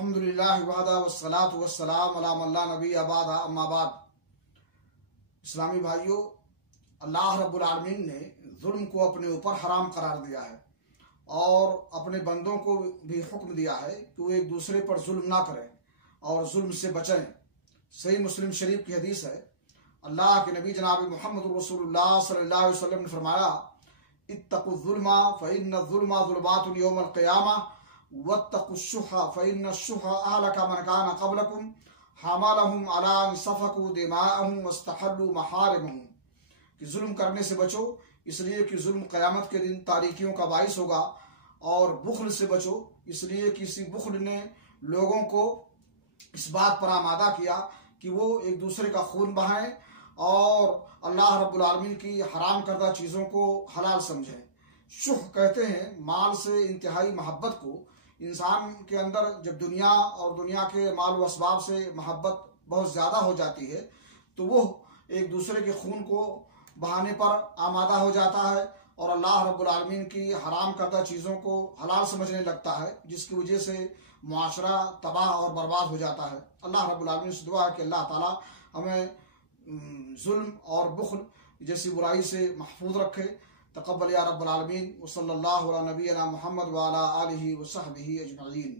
अल्हम्दुलिल्लाह वहदा वस्सलातु वस्सलाम अला मन ला नबी अबादा अम्मा बाद। इस्लामी भाइयों, अल्लाह रब्बुल आलमीन ने जुल्म को अपने ऊपर हराम करार दिया है और अपने बंदों को भी हुक्म दिया है कि वो एक दूसरे पर जुल्म ना करें और जुल्म से बचें। सही मुस्लिम शरीफ की हदीस है, अल्लाह के नबी जनाब मोहम्मद रसूलुल्लाह सल्लल्लाहु अलैहि वसल्लम ने फरमाया, इत्तकुज़्ज़ुल्मा फ़इन्नज़्ज़ुल्मा ज़ुलुमातुल यौमिल क़ियामह वत्तकुश्शुहा फ़इन्नश्शुहा अहलका मन कान क़ब्लकुम हमालहुम अला अन सफ़कू दिमाअहुम वस्तहल्लू महारिमहुम। कि जुल्म करने से बचो, इसलिए कि जुल्म क़यामत के दिन तारीकियों का बाइस होगा। और बुख्ल से बचो, इसलिए कि इसी बुख्ल ने लोगों को इस बात पर आमादा किया कि वो एक दूसरे का खून बहाएं और अल्लाह रब्बुल आलमीन की हराम करदा चीज़ों को हलाल समझें। शुह कहते हैं माल से इंतहाई मोहब्बत को। इंसान के अंदर जब दुनिया और दुनिया के माल व असबाब से मोहब्बत बहुत ज़्यादा हो जाती है तो वो एक दूसरे के खून को बहाने पर आमादा हो जाता है और अल्लाह रब्बुल आलमीन की हराम करदा चीज़ों को हलाल समझने लगता है, जिसकी वजह से मुआशरा तबाह और बर्बाद हो जाता है। अल्लाह रब्बुल आलमीन से दुआ है कि अल्लाह ताला हमें जुल्म और बुख्ल जैसी बुराई से महफूज रखे। तक़ब्बल या रब्बल आलमीन। व सल्लल्लाहु अला नबीना मुहम्मद व अला आलिहि व सहबिहि अजमईन।